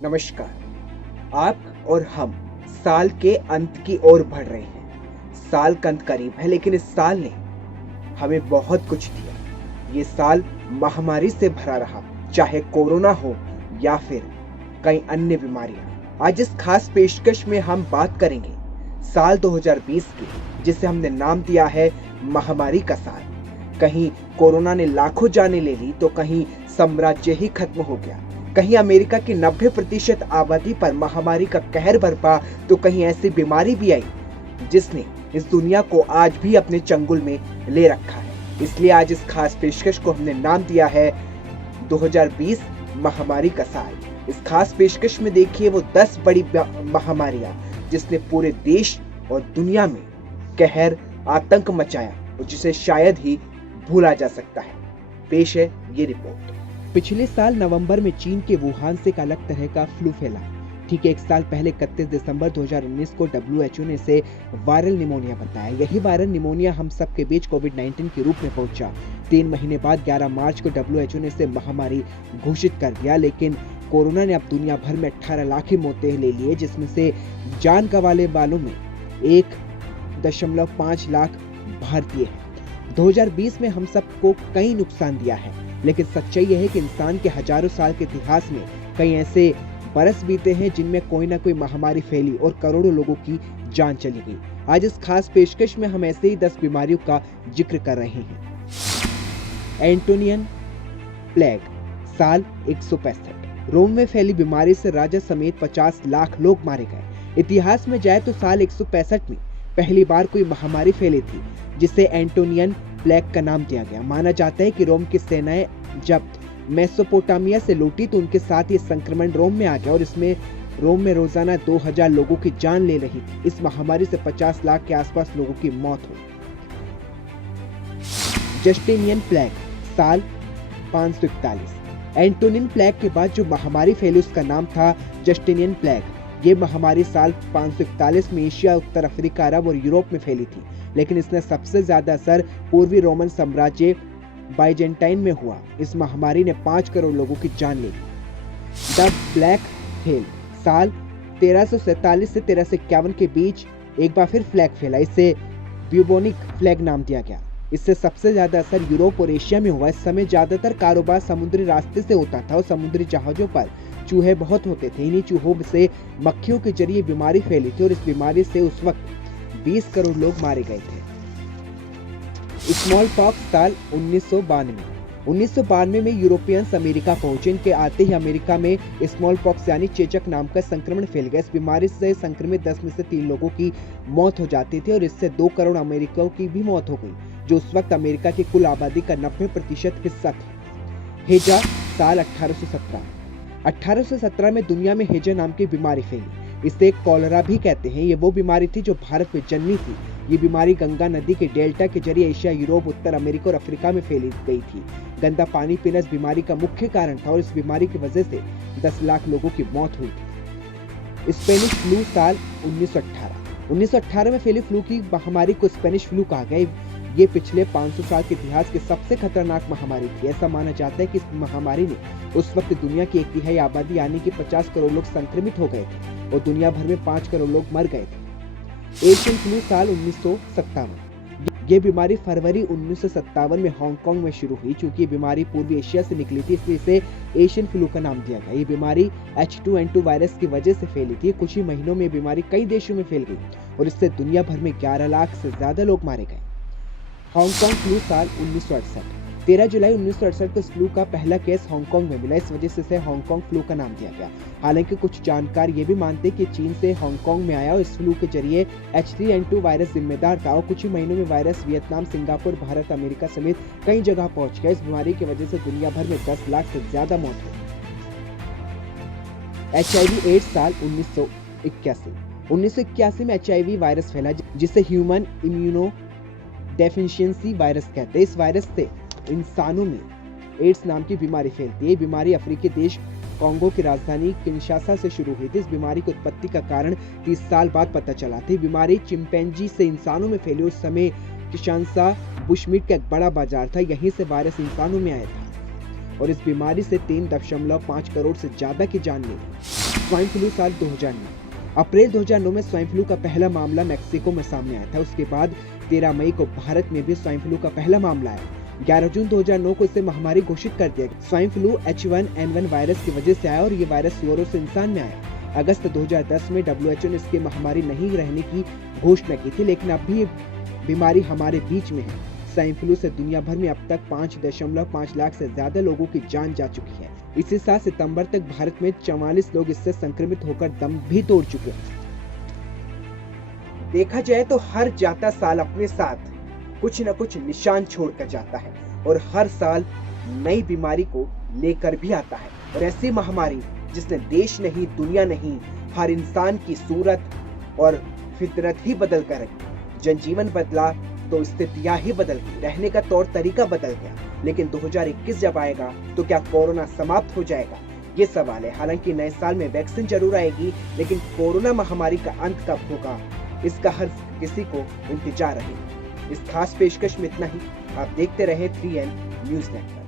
नमस्कार। आप और हम साल के अंत की ओर बढ़ रहे हैं। साल का अंत करीब है, लेकिन इस साल ने हमें बहुत कुछ दिया। ये साल महामारी से भरा रहा, चाहे कोरोना हो या फिर कई अन्य बीमारियां। आज इस खास पेशकश में हम बात करेंगे साल 2020 की, जिसे हमने नाम दिया है महामारी का साल। कहीं कोरोना ने लाखों जानें ले ली, तो कहीं साम्राज्य ही खत्म हो गया। कहीं अमेरिका की 90% आबादी पर महामारी का कहर बरपा, तो कहीं ऐसी बीमारी भी आई जिसने इस दुनिया को आज भी अपने चंगुल में ले रखा है। इसलिए आज इस खास पेशकश को हमने नाम दिया है 2020 महामारी का साल। इस खास पेशकश में देखिए वो 10 बड़ी महामारियां जिसने पूरे देश और दुनिया में कहर, आतंक मचाया और जिसे शायद ही भूला जा सकता है। पेश है ये रिपोर्ट। पिछले साल नवंबर में चीन के वुहान से एक अलग तरह का फ्लू फैला। ठीक एक साल पहले 31 दिसंबर 2019 को WHO ने इसे वायरल निमोनिया बताया। यही वायरल निमोनिया हम सब के बीच कोविड-19 के रूप में पहुंचा। 3 महीने बाद 11 मार्च को WHO ने इसे महामारी घोषित कर दिया। लेकिन कोरोना ने अब दुनिया भर में 18 लाख मौतें ले लिए, जिसमें से जान गंवाने वालों में 1.5 लाख भारतीय हैं। 2020 में हम सबको कई नुकसान दिया है, लेकिन सच्चाई यह है कि इंसान के हजारों साल के इतिहास में कई ऐसे बरस बीते हैं जिनमें कोई ना कोई महामारी फैली और करोड़ों लोगों की जान चली गई। आज इस खास पेशकश में हम ऐसे ही 10 बीमारियों का जिक्र कर रहे हैं। एंटोनियन प्लेग, साल 165। रोम में फैली बीमारी से राजा समेत 50 लाख लोग मारे गए। इतिहास में जाए तो साल 165 में पहली बार कोई महामारी फैली थी, जिसे एंटोनियन प्लेग का नाम दिया गया। माना जाता है कि रोम की सेनाएं जब मेसोपोटामिया से लौटी तो उनके साथ ये संक्रमण रोम में आ गया और इसमें रोम में रोजाना 2000 लोगों की जान ले रही थी। इस महामारी से 50 लाख के आसपास लोगों की मौत हुई। जस्टिनियन प्लेग, साल 541। एंटोनियन प्लेग के बाद जो महामारी फैली उसका नाम था जस्टिनियन प्लेग। ये महामारी साल 541 में एशिया, उत्तर अफ्रीका, अरब और यूरोप में फैली थी, लेकिन इसने सबसे ज्यादा असर पूर्वी रोमन साम्राज्य बाइजेंटाइन में हुआ। इस महामारी ने 5 करोड़ लोगों की जान ली। द ब्लैक हेल, साल 1347 से 1351 के बीच एक बार फिर फ्लैग फैला। इसे ब्यूबोनिक फ्लैग नाम दिया गया। इससे सबसे ज्यादा असर यूरोप और एशिया में हुआ। इस समय ज्यादातर कारोबार समुद्री रास्ते से होता था और समुद्री जहाजों पर चूहे बहुत होते थे। इन्हीं चूहों से मक्खियों के जरिए बीमारी फैली थी और इस बीमारी से उस वक्त 20 करोड़ लोग मारे गए थे। स्मॉल पॉक्स, साल 1992 में यूरोपियंस अमेरिका पहुंचे। इनके आते ही अमेरिका में स्मॉल पॉक्स यानी चेचक नाम का संक्रमण फैल गया। इस बीमारी से संक्रमित 10 में से 3 लोगों की मौत हो जाती थी और इससे 2 करोड़ अमेरिकियों की भी मौत हो गई, जो उस वक्त अमेरिका की कुल आबादी का 90% हिस्सा थी। हेजा, साल 1817। 1817 में दुनिया में हेजा नाम की बीमारी फैली। इसे कॉलरा भी कहते हैं। ये वो बीमारी थी जो भारत में जन्मी थी। ये बीमारी गंगा नदी के डेल्टा के जरिए एशिया, यूरोप, उत्तर अमेरिका और अफ्रीका में फैली गई थी। गंदा पानी पीना इस बीमारी का मुख्य कारण था और इस बीमारी की वजह से 10 लाख लोगों की मौत हुई थी। स्पेनिश फ्लू, साल 1918। 1918 में फैली फ्लू की महामारी को स्पेनिश फ्लू कहा गया। ये पिछले 500 साल के इतिहास की सबसे खतरनाक महामारी थी। ऐसा माना जाता है कि इस महामारी ने उस वक्त दुनिया की 1/3 आबादी यानी कि 50 करोड़ लोग संक्रमित हो गए थे और दुनिया भर में 5 करोड़ लोग मर गए थे। एशियन फ्लू, साल 1957। ये बीमारी फरवरी 1957 में हांगकांग में शुरू हुई। चूंकि ये बीमारी पूर्वी एशिया से निकली थी, इसलिए इसे एशियन फ्लू का नाम दिया गया। ये बीमारी H2N2 वायरस की वजह से फैली थी। कुछ ही महीनों में बीमारी कई देशों में फैल गई और इससे दुनिया भर में 11 लाख से ज्यादा लोग मारे गए। हांगकांग फ्लू, साल 1968। 13 जुलाई 1968 को इस फ्लू का पहला केस हांगकांग में मिला। इस वजह से इसे हांगकांग फ्लू का नाम दिया गया। हालांकि कुछ जानकार ये भी मानते कि चीन से हांगकांग में आया और इस फ्लू के जरिए H3N2 वायरस जिम्मेदार था और कुछ ही महीनों में virus Vietnam, Singapore, Bharat, America समेत कई जगह पहुंच गया। इस बीमारी की वजह से दुनिया भर में 10 लाख से ज्यादा मौत हुई। HIV एड्स, साल 1981। 1981 में HIV वायरस फैला, जिसे ह्यूमन इम्यूनो डेफिशिएंसी वायरस कहते हैं। इस वायरस से इंसानों में एड्स नाम की बीमारी फैलती है। ये बीमारी अफ्रीकी देश कांगो की राजधानी किनशासा से शुरू हुई थी। इस बीमारी की उत्पत्ति का कारण 30 साल बाद पता चला था। बीमारी चिंपैंजी से इंसानों में फैली। उस समय किशानसा बुशमीट का एक बड़ा बाजार था, यहीं से वायरस इंसानों में आया था और इस बीमारी से 3.5 करोड़ से ज्यादा की जान ली। स्वाइन फ्लू साल 2009। अप्रैल 2009 में स्वाइन फ्लू का पहला मामला मैक्सिको में सामने आया था। उसके बाद 13 मई को भारत में भी स्वाइन फ्लू का पहला मामला आया। 11 जून 2009 को इसे महामारी घोषित कर दिया गया। स्वाइन फ्लू H1N1 वायरस की वजह से आया और ये वायरस सुअरों से इंसान में आया। अगस्त 2010 में WHO ने इसकी महामारी नहीं रहने की घोषणा की थी, लेकिन अब भी ये बीमारी हमारे बीच में है। स्वाइन फ्लू से दुनिया भर में अब तक 5.5 लाख से ज्यादा लोगों की जान जा चुकी है। इसी साल सितंबर तक भारत में 44 लोग इससे संक्रमित होकर दम भी तोड़ चुके हैं। देखा जाए तो हर जाता साल अपने साथ कुछ न कुछ निशान छोड़कर जाता है और हर साल नई बीमारी को लेकर भी आता है। और ऐसी महामारी जिसने देश नहीं, दुनिया नहीं, हर इंसान की सूरत और फितरत ही बदल कर रखी। जनजीवन बदला तो स्थितियां ही बदल गई, रहने का तौर तरीका बदल गया। लेकिन 2021 जब आएगा तो क्या कोरोना समाप्त हो जाएगा, ये सवाल है। हालांकि नए साल में वैक्सीन जरूर आएगी, लेकिन कोरोना महामारी का अंत कब होगा, इसका हर किसी को इंतजार रहेगा। इस खास पेशकश में इतना ही। आप देखते रहे 3N न्यूज़ नेटवर्क।